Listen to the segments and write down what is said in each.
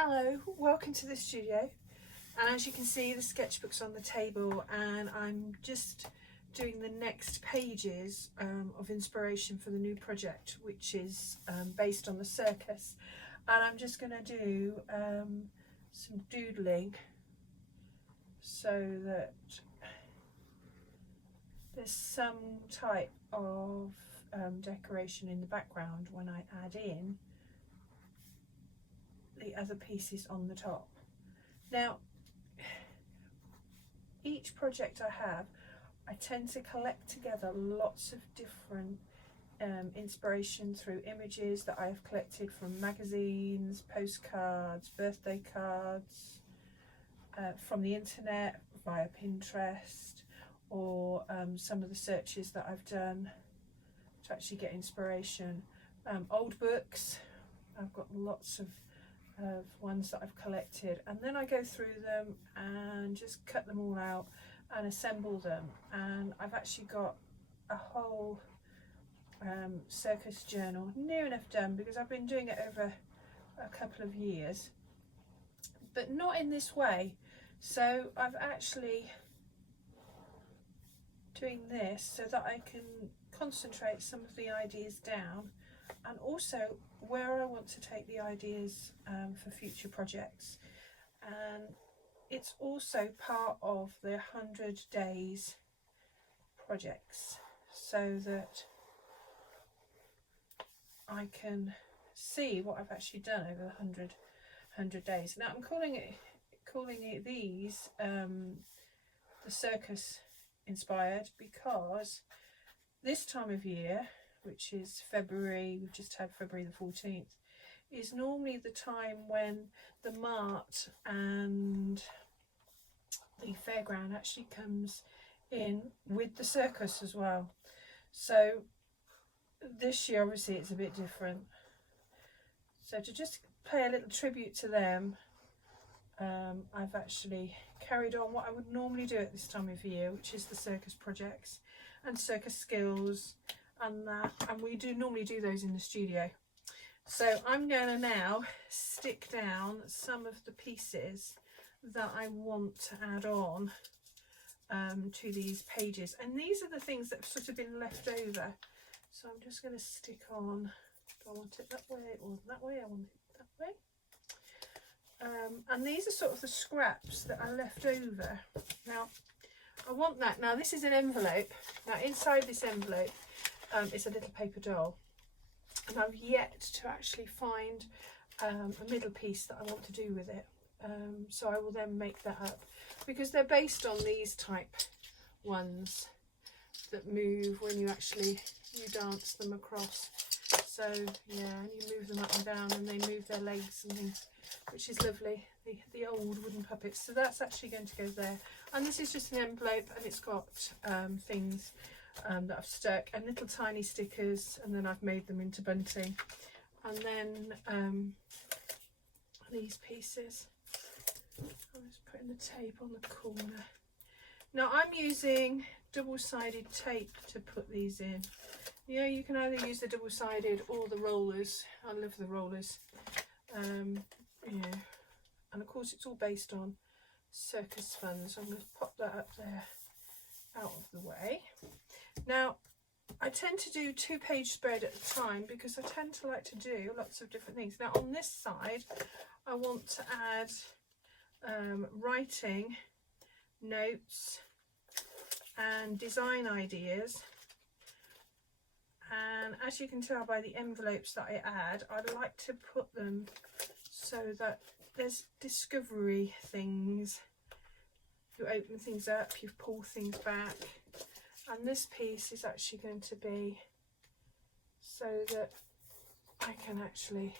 Hello, welcome to the studio, and as you can see the sketchbook's on the table and I'm just doing the next pages of inspiration for the new project, which is based on the circus, and I'm just going to do some doodling so that there's some type of decoration in the background when I add in the other pieces on the top. Now, each project I have, I tend to collect together lots of different inspiration through images that I've collected from magazines, postcards, birthday cards, from the internet via Pinterest, or some of the searches that I've done to actually get inspiration. Old books, I've got lots of ones that I've collected, and then I go through them and just cut them all out and assemble them. And I've actually got a whole circus journal near enough done, because I've been doing it over a couple of years, but not in this way. So I've actually doing this so that I can concentrate some of the ideas down, and also where I want to take the ideas for future projects. And it's also part of the 100 days projects, so that I can see what I've actually done over the 100 days. Now I'm calling it these the circus inspired, because this time of year, which is February, we've just had February the 14th, is normally the time when the mart and the fairground actually comes in with the circus as well. So this year obviously it's a bit different. So to just pay a little tribute to them, I've actually carried on what I would normally do at this time of year, which is the circus projects and circus skills and that, and we do normally do those in the studio. So I'm going to now stick down some of the pieces that I want to add on to these pages, and these are the things that have sort of been left over. So I'm just going to stick on, do I want it that way or that way? I want it that way. And these are sort of the scraps that are left over. Now I want that. Now this is an envelope. Now inside this envelope it's a little paper doll, and I've yet to actually find a middle piece that I want to do with it. So I will then make that up, because they're based on these type ones that move when you dance them across. So yeah, and you move them up and down and they move their legs and things, which is lovely. The old wooden puppets. So that's actually going to go there. And this is just an envelope, and it's got things that I've stuck, and little tiny stickers, and then I've made them into bunting. And then these pieces, I'm just putting the tape on the corner. Now I'm using double-sided tape to put these in. Yeah, you can either use the double-sided or the rollers. I love the rollers. Yeah, and of course it's all based on circus fun, so I'm going to pop that up there out of the way. Now I tend to do 2-page spread at a time, because I tend to like to do lots of different things. Now on this side I want to add writing notes and design ideas, and as you can tell by the envelopes that I add, I'd like to put them so that there's discovery things. You open things up, you pull things back, and this piece is actually going to be so that I can actually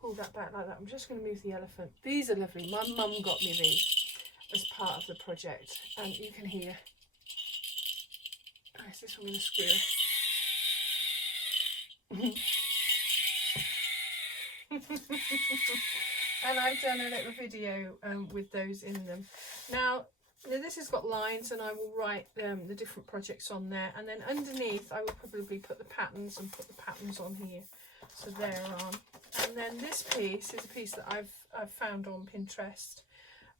pull that back like that. I'm just going to move the elephant. These are lovely. My mum got me these as part of the project, and you can hear. Oh, is this one going to squeal? And I've done a little video with those in them. Now this has got lines, and I will write the different projects on there, and then underneath I will probably put the patterns and put the patterns on here, so they're on. And then this piece is a piece that I've found on Pinterest,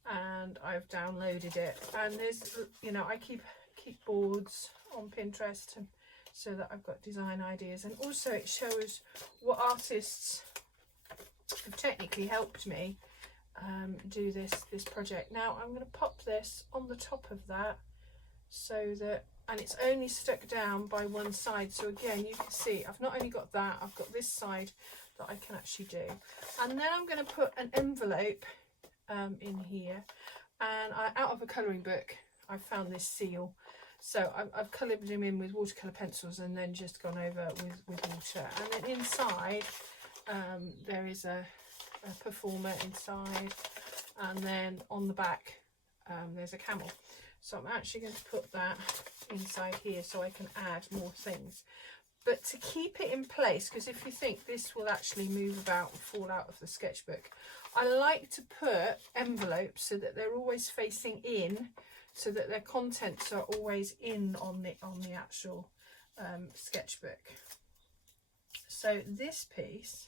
and I've downloaded it. And there's, you know, I keep boards on Pinterest, and so that I've got design ideas, and also it shows what artists have technically helped me do this project. Now I'm going to pop this on the top of that, so that, and it's only stuck down by one side, so again you can see I've not only got that, I've got this side that I can actually do. And then I'm going to put an envelope in here, and out of a colouring book I found this seal, so I've coloured him in with watercolour pencils and then just gone over with water. And then inside there is a performer inside, and then on the back there's a camel. So I'm actually going to put that inside here so I can add more things. But to keep it in place, because if you think this will actually move about and fall out of the sketchbook, I like to put envelopes so that they're always facing in, so that their contents are always in on the actual sketchbook. So this piece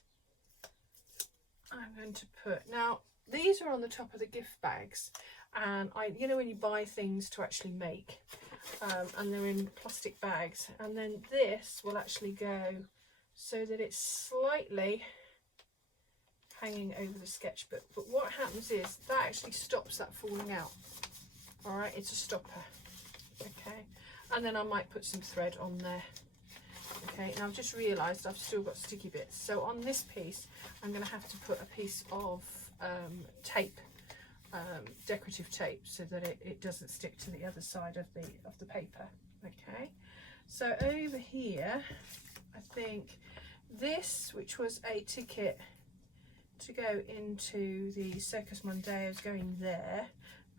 I'm going to put, now these are on the top of the gift bags, and you know when you buy things to actually make, and they're in plastic bags, and then this will actually go so that it's slightly hanging over the sketchbook. But what happens is that actually stops that falling out. All right, it's a stopper. Okay, and then I might put some thread on there. Okay, and I've just realised I've still got sticky bits, so on this piece I'm going to have to put a piece of tape, decorative tape, so that it doesn't stick to the other side of the paper. Okay, so over here I think this, which was a ticket to go into the Circus Monday, is going there,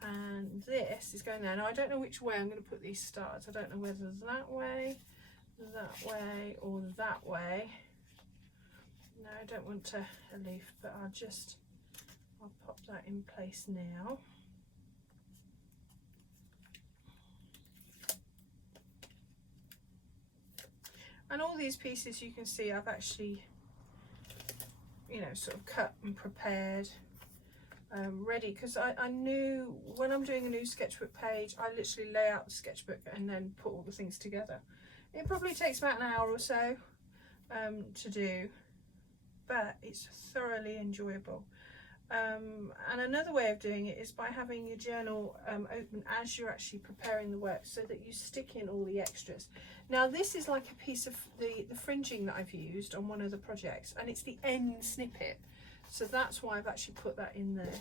and this is going there. Now I don't know which way I'm going to put these stars. I don't know whether that way, or that way. No, I don't want a leaf, but I'll pop that in place now. And all these pieces you can see I've actually, you know, sort of cut and prepared, ready, because I knew when I'm doing a new sketchbook page, I literally lay out the sketchbook and then put all the things together. It probably takes about an hour or so to do, but it's thoroughly enjoyable. And another way of doing it is by having your journal open as you're actually preparing the work, so that you stick in all the extras. Now this is like a piece of the fringing that I've used on one of the projects, and it's the end snippet, so that's why I've actually put that in there.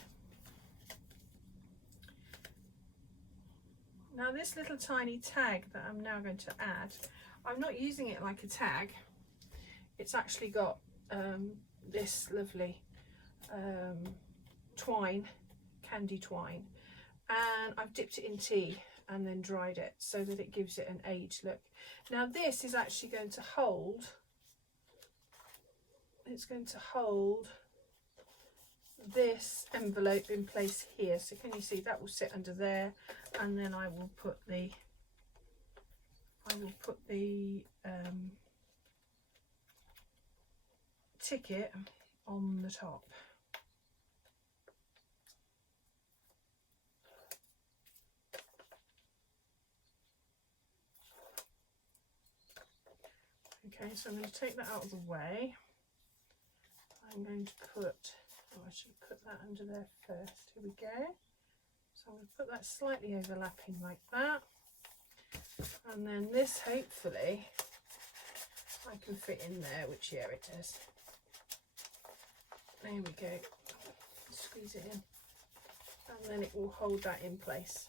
Now this little tiny tag that I'm now going to add, I'm not using it like a tag. It's actually got this lovely twine, candy twine, and I've dipped it in tea and then dried it so that it gives it an aged look. Now this is actually going to hold, it's going to hold this envelope in place here. So can you see that will sit under there, and then I will put the ticket on the top. Okay, so I'm going to take that out of the way. I'm going to put, oh, I should put that under there first. Here we go. So I'm going to put that slightly overlapping like that. And then this, hopefully, I can fit in there, which, yeah, it does. There we go. Squeeze it in. And then it will hold that in place.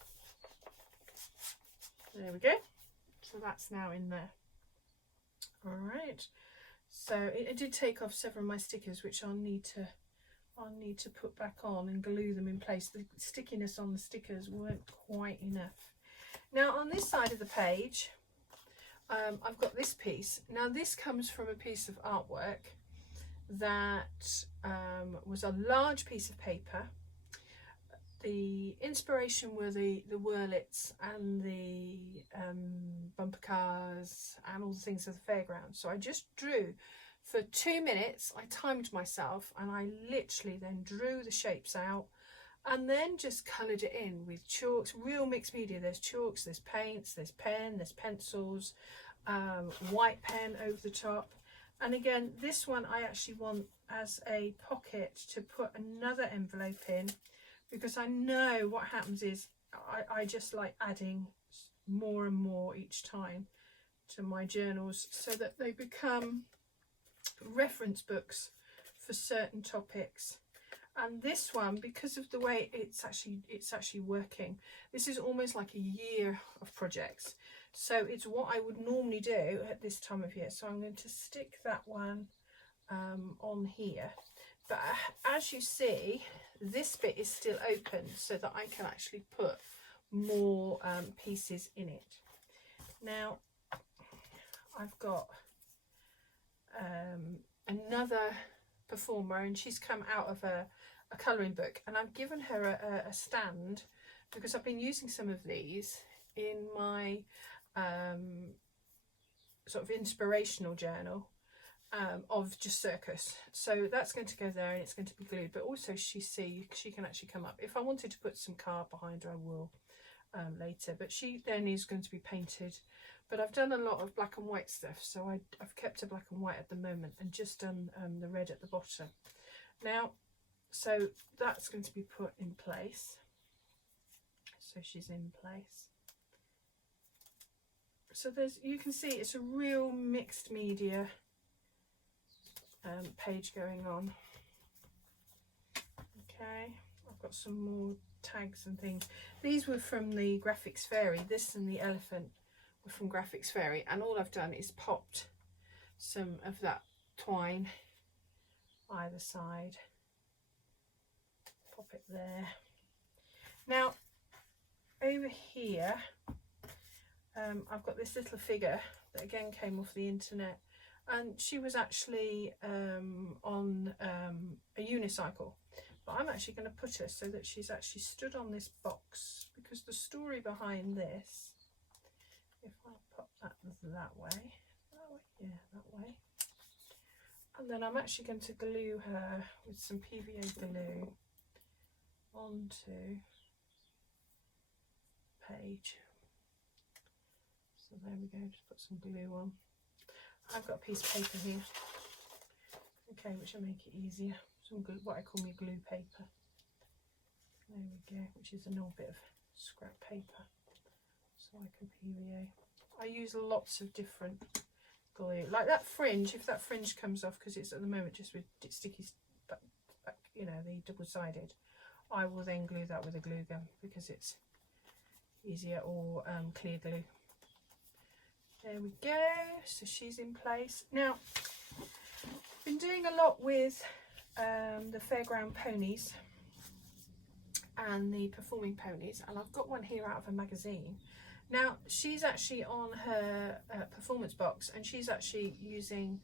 There we go. So that's now in there. All right, so it did take off several of my stickers, which I'll need to put back on and glue them in place. The stickiness on the stickers weren't quite enough. Now on this side of the page, I've got this piece. Now this comes from a piece of artwork that was a large piece of paper. The inspiration were the whirlits and the bumper cars and all the things of the fairground. So I just drew for 2 minutes. I timed myself and I literally then drew the shapes out and then just coloured it in with chalks, real mixed media. There's chalks, there's paints, there's pen, there's pencils, white pen over the top. And again, this one I actually want as a pocket to put another envelope in, because I know what happens is I just like adding more and more each time to my journals so that they become reference books for certain topics. And this one, because of the way it's actually working, this is almost like a year of projects. So it's what I would normally do at this time of year. So I'm going to stick that one on here. But as you see, this bit is still open so that I can actually put more pieces in it. Now, I've got another performer, and she's come out of a colouring book, and I've given her a stand because I've been using some of these in my sort of inspirational journal of just Circus. So that's going to go there and it's going to be glued, but also she can actually come up. If I wanted to put some card behind her, I will later, but she then is going to be painted. But I've done a lot of black and white stuff, so I've kept a black and white at the moment and just done the red at the bottom. Now, so that's going to be put in place. So she's in place. So you can see it's a real mixed media page going on. Okay, I've got some more tags and things. These were from the Graphics Fairy. This and the elephant were from Graphics Fairy, and all I've done is popped some of that twine either side. Pop it there. Now over here I've got this little figure that again came off the internet, and she was actually on a unicycle, but I'm actually going to put her so that she's actually stood on this box, because the story behind this, if I pop that way, yeah, that way, and then I'm actually going to glue her with some PVA glue onto page. So there we go, just put some glue on. I've got a piece of paper here, okay, which will make it easier. Some glue, what I call my glue paper. There we go, which is an old bit of scrap paper, so I can PVA. I use lots of different glue, like that fringe. If that fringe comes off, because it's at the moment just with sticky, but you know, the double-sided, I will then glue that with a glue gun because it's easier, or clear glue. There we go, so she's in place. Now, I've been doing a lot with the fairground ponies and the performing ponies, and I've got one here out of a magazine. Now, she's actually on her performance box, and she's actually using,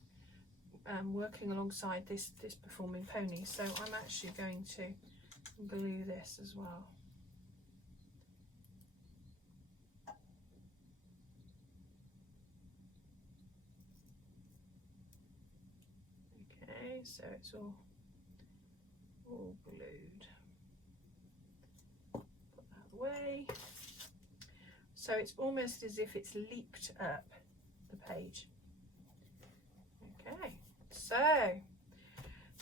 working alongside this performing pony, so I'm actually going to glue this as well. Okay, so it's all glued. Put that away. So it's almost as if it's leaped up the page. Okay, so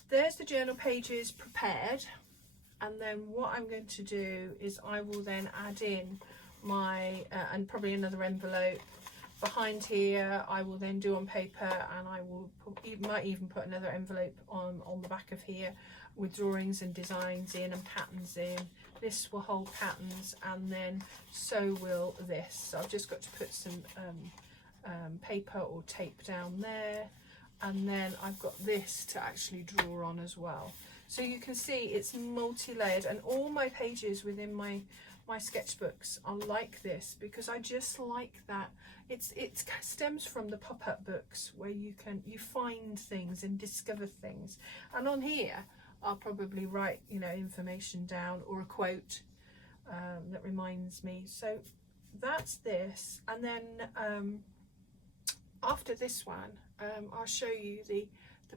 there's the journal pages prepared, and then what I'm going to do is I will then add in my and probably another envelope behind here. I will then do on paper, and I will might even put another envelope on the back of here with drawings and designs in and patterns in. This will hold patterns, and then so will this. So I've just got to put some paper or tape down there, and then I've got this to actually draw on as well. So you can see it's multi-layered, and all my pages within my sketchbooks are like this because I just like that. It stems from the pop-up books where you find things and discover things, and on here I'll probably write, you know, information down or a quote that reminds me. So that's this, and then after this one, I'll show you the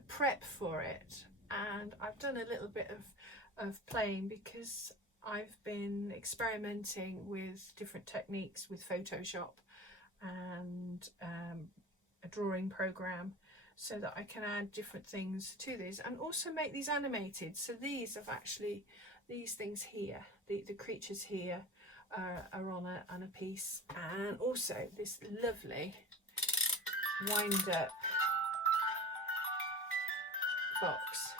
prep for it, and I've done a little bit of playing because I've been experimenting with different techniques with Photoshop and a drawing program, so that I can add different things to these and also make these animated. So these things here, the creatures here are on a piece, and also this lovely wind up box.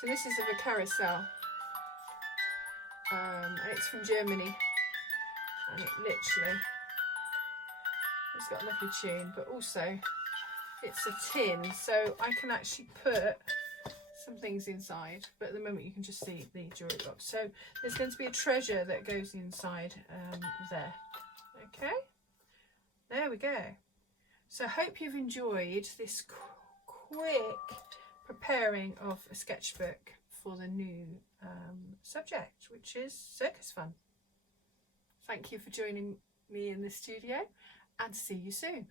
So this is of a carousel, and it's from Germany, and it's got a lovely tune, but also it's a tin, so I can actually put some things inside, but at the moment you can just see the jewellery box. So there's going to be a treasure that goes inside there. Okay, there we go. So I hope you've enjoyed this quick preparing of a sketchbook for the new subject, which is circus fun. Thank you for joining me in the studio, and see you soon.